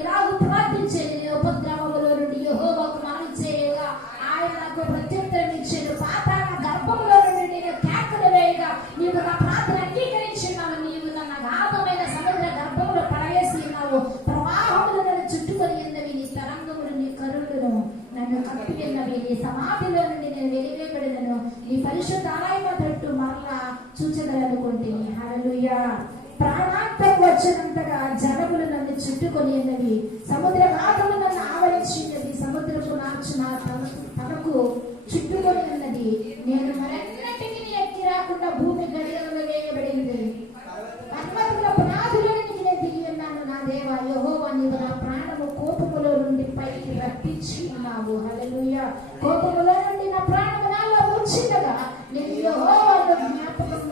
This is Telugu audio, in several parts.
ఇలాగ ప్రార్థించేది. ఉపద్రవములో నుండి యెహోవాకు మనవి చేయగా ఆయన నాకు ప్రత్యుత్తరం ఇచ్చాడు. పాతాళ గర్భములో నుండి నేను కేకలు వేయగా నీవు నా ప్రార్థన అంగీకరించున్నావు. నీవు నన్ను అగాధమైన సముద్ర గర్భంలో పడవేసి ఉన్నావు. ప్రవాహములు నన్ను చుట్టుకొని ఉన్నవి, నీ తరంగములు నీ కరులను నన్ను కప్పి ఉన్నవి. నీ సమాధిలో నుండి నేను వెలివేయబడినను. నీ పరిశుద్ధ ఆలయము తట్టు మరలా చూచగలనుకుంటుని. హల్లెలూయా. ప్రాణాంతం వచ్చినంతగా జనములు నన్ను చుట్టుకొని ఉన్నవి. సముద్ర గాథలు నన్ను ఆవరించినది. సముద్రపు నాచు నా తనకు చుట్టుకొని ఉన్నది. నేను మరెన్నటికీ ఎక్కి రాకుండా భూమి గడియలలో వేయబడింది. పర్వతముల పునాదులోనికి నేను దిగి ఉన్నాను. నా దేవా యెహోవా, నీవు నా ప్రాణము కోపములో నుండి పైకి రప్పించి ఉన్నావు. హల్లెలూయా. కోపములో నుండి నా ప్రాణము నాలో వచ్చిండగా నేను యెహోవాను జ్ఞాపకం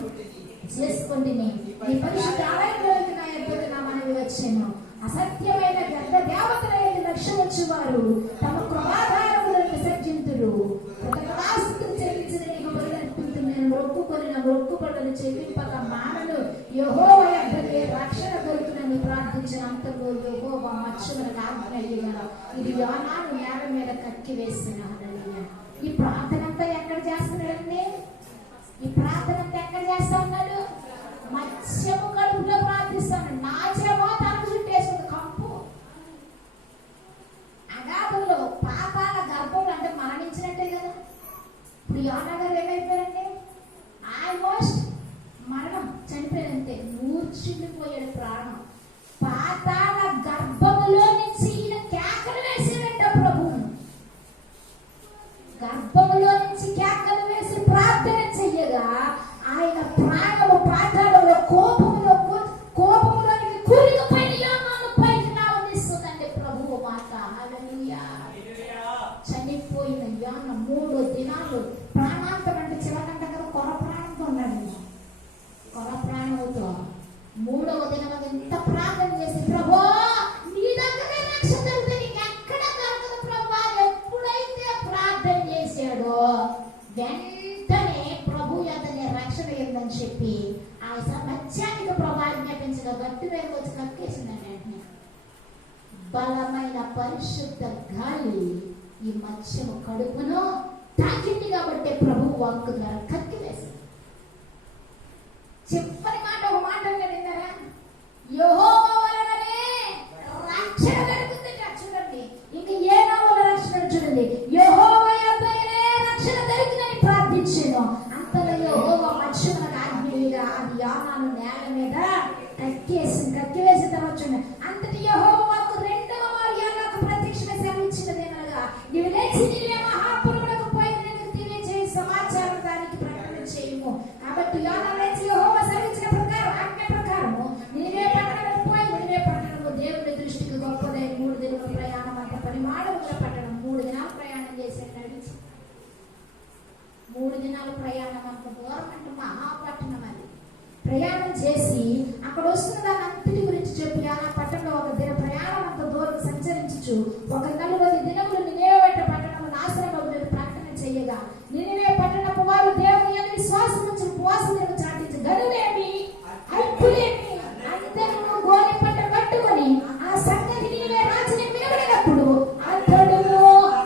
చేసుకుంటుని. నీ పరిశుద్ధ ఆలయంలోకి నా యొద్దకు నా మనవి వచ్చెను. అసత్యమైన గర్భ దేవతలైన లక్ష్యవచ్చు వారు తమ కృపాధారములను విసర్జింతురు. కృతజ్ఞతాస్తుతులు చెల్లించిన నీకు బలులర్పించు. నేను మొక్కుబడులు చెల్లింపక మానను. యెహోవా యొద్దకే రక్షణ దొరుకునని ప్రార్థించిన అంతలో యెహోవా మత్స్యములకు ఆజ్ఞ ఇయ్యగా ఇది యోనాను నేల మీద కక్కి వేసిన. ఈ ప్రార్థన అంతా ఎక్కడ చేస్తున్నాడండి? ఈ ప్రార్థన అంతా ఎక్కడ చేస్తా ఉన్నాడు? మత్స్యము కడుపులో ప్రార్థిస్తాను. నాచేమో తనకు చుట్టేసింది కంపు. అగాధంలో పాతాళ గర్భంలో అంటే మరణించినట్టే కదా. ఇప్పుడు యోనా గారు ఏమైపోయారండి? ఆల్మోస్ట్ మరణం, చనిపోయినంతే, మూర్ఛిల్లిపోయాడు ప్రాణం. పాతాళ గర్భములో నుంచి ఈయన కేకలు వేసాడంట ప్రభువును. గర్భములో నుంచి కేకలు వేసి ప్రార్థన చెయ్యగా ఆయన ప్రాణము పాతాళంలో కోపములోనికి కూలిపోయిన యోనాను పైకి రావనిస్తుందండి ప్రభువు మాట. హల్లెలూయా. చనిపోయిన యోన 3 దినాలు ప్రాణాంతం అంటే చివరికంట కదా కొర ప్రాణంతో ఉన్నాడు. కొర ప్రాణంతో 3వ దినం ఎంత ప్రార్థన చేసి ప్రభు నీ దగ్గరే రక్షణ దొరుకుతుంది, నీకు ఎక్కడ దొరకదు ప్రభు. ఎప్పుడైతే ప్రార్థన చేశాడో వెంటనే ప్రభు యొద్దనే రక్షణ ఏందని చెప్పి ఆ మత్స్యానికి ప్రభు ఆజ్ఞాపించగా గట్టి వేరు వచ్చి కక్కేసిందని వెంటనే బలమైన పరిశుద్ధ గాలి ఈ మత్స్యము కడుపును తాకింది కాబట్టి ప్రభు వాక్కు ద్వారా కక్కి వేసింది. చెప్పని మాట ఒక మాట విన్నారా? యెహోవా వలననే రక్షణ దొరుకుతుంది. చూడండి, ఇంక ఏ నామముల రక్షణ చూడండి. యెహోవా యొద్దనే రక్షణ దొరికిందని ప్రార్థించాను. అంతలో యెహోవా మత్స్యములకు ఆజ్ఞగా అది యోనాను నేల మీద కక్కివేసిన తర్వాత చూడండి. అంతటి యెహోవా వాక్కు 2వ మారు యోనాకు ప్రత్యక్షమై సెలవిచ్చినదేనగా నీవు లేచి నీవే మహాపురములకు పోయి నేను తెలియజేయ సమాచారం దానికి ప్రకటన చేయము. కాబట్టి యోనా లేచి యెహోవా సెలవిచ్చిన ప్రకారం ఆజ్ఞ ప్రకారము నీవే పట్టణము పోయి నీవే పట్టణము దేవుని దృష్టికి గొప్పదైన 3 దినముల ప్రయాణం అంత పరిమాణముల పట్టణం. 3 దినాలు ప్రయాణం చేశాడు. నడిచి 3 దినాల ప్రయాణం అంత దూరం అంటే మహాపట్టణం. అది ప్రయాణం చేసి అక్కడ వస్తున్న దాని అంతటి గురించి చెప్పి ఆ పట్టణంలో ఒక దిన ప్రయాణం అంత దూరం సంచరించు ఒక 40 దినములు నినివే పట్టణము నాశనమగునని ప్రకటన చేయగా నినివే పట్టణపు వారు దేవుని యందు విశ్వాసం ఉంచి ఉపవాసములను చాటించి గనులేమి అల్పులేమి అందరూ గోనె పట్ట కట్టుకొని ఆ సంగతి నినివే రాజుని వినబడినప్పుడు అతడు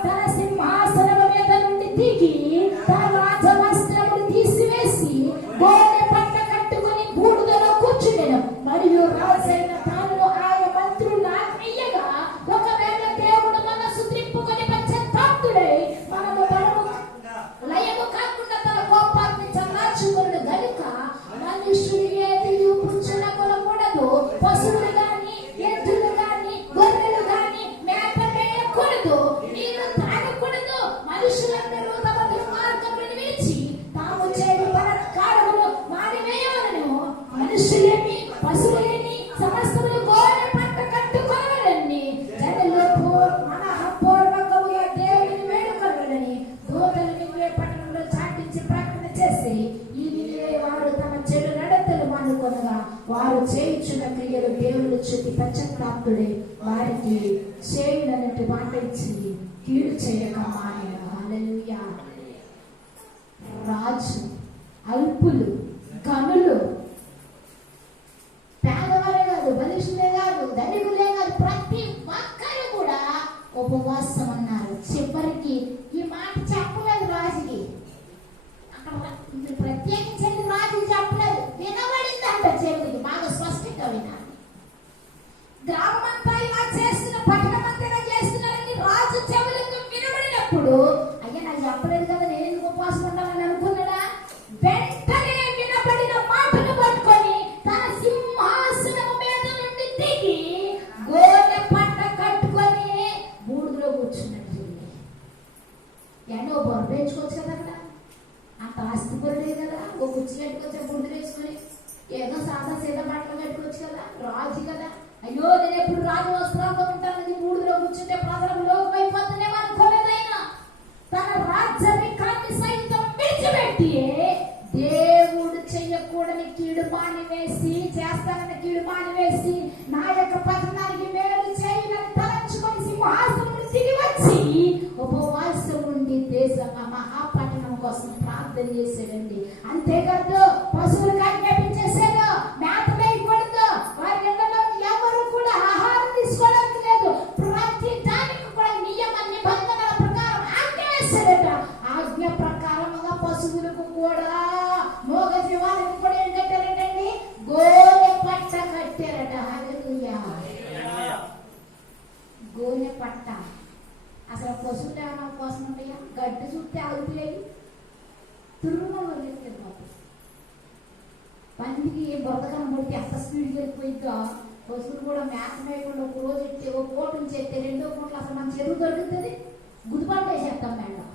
తన సింహాసనము మీద నుండి దిగి తన రాజవస్త్రములు తీసివేసి గోనె పట్ట కట్టుకొని బూడిదలో కూర్చుండెను. మరియు రాజైన తాను ఆయన మంత్రులు ఆజ్ఞయ్యగా ఒకవేళ దేవుడు మనసు త్రిప్పుకొని పశ్చాత్తాపుడై మనము బలము లయము కాకుండా తన కోపాన్ని చల్లార్చుకొనును గనుక మనుషులు ఏది పుచ్చునకొనకూడదు. పశువులు గాని ఎద్దులు గాని గొర్రెలు గాని మేత మేయకూడదు. నీరు తాగకూడదు. మనుషులందరూ తమ దుర్మార్గములను విడిచి తాము చేయు బలాత్కారములు మానివేయవలెను. మనుషులేమి పశువులేమి సమస్తములు గోనె పట్ట కట్టుకొనవలెనని జనులు మనఃపూర్వకముగా దేవుని వేడుకొనవలెనని దూతలు నినివే పట్టణంలో చాటించి ప్రకటన చేసి ఈ నినివే వారు తమ చెడు నడతలు మానుకొనగా వారు చేయుచున్న క్రియలు దేవుని చూపి పశ్చాత్తాపుడై వారికి చేయునన్నట్టు మాట ఇచ్చి కీడు చేయక మానెను. హల్లెలూయా. రాజు, అల్పులు, గనులు, పేదవారే కాదు, బలిష్ఠులే కాదు, ధనికులే కాదు, ప్రతి విన్నప్పుడు అయ్యా నాకు చెప్పలేదు కదా, నేను ఎందుకు ఉపవాసం ఉండాలని అనుకున్నాడా? వెంటనే వినబడిన మాటను పట్టుకొని తన సింహాసనం మీద నుండి దిగి గోనె పట్ట కట్టుకొని బూడిదలో కూర్చున్నట్టు. ఏంటో బొర్ర వేసుకోవచ్చు కదా అక్కడ, అంత ఆస్తి బొర్రే కదా. ఓ కుర్చీ కట్టుకొచ్చా బూడిదలు వేసుకొని, ఏదో సాదా సీదా బట్టలు కట్టుకోవచ్చు కదా, రాజు కదా. అయ్యో నేను ఎప్పుడు రాజు వస్త్రాలతో ఉంటానని బూడిదలో కూర్చుంటే ప్రజలకు లోకం అయిపోతుందేమో అనుకోలేదు ఆయన. తన రాజ్యాధికారాన్ని సైతం విడిచిపెట్టి దేవుడు చెయ్యకూడని కీడు మానివేసి, చేస్తానని కీడు మానివేసి, నా యొక్క పట్టణానికి మేలు చేయని తలంచుకొని సింహాసనం తిరిగి వచ్చి ఉపవాసం ఉండి దేశం మహాపట్టణం కోసం ప్రార్థన చేశాడండి. అంతేకాదు పశువులకు ఆజ్ఞాపించేశాడు, మేత వేయకూడదు, వారి ఇళ్లలో ఎవరు కూడా ఆహారం తీసుకోవడానికి లేదు, ప్రతి దానికి కూడా నియమ నిబంధనల ప్రకారం ఆజ్ఞ వేశాడట. ఆజ్ఞ ప్రకారముగా పశువులకు కూడా మోగ జీవాలకు కూడా ఏం కట్టారటండి? గోనె పట్ట కట్టారట. హల్లెలూయా. గోనె పట్ట. అసలు పశువులు ఏమైనా కోసం ఉంటాయా? గడ్డి చూస్తే ఆగుతాయి, తురుములో వదిలేస్తారు పాపం. పందికి బొరద కనబడితే ఎంత స్పీడ్కి వెళ్ళిపోయిందో, పశువులు కూడా మేత మేయకుండా ఒక రోజు ఎత్తే, ఒక పూటను చేస్తే రెండో పూటలు అసలు మన చెరువు దొరుకుతుంది, గుదిపంట వేసేస్తాం మేడం.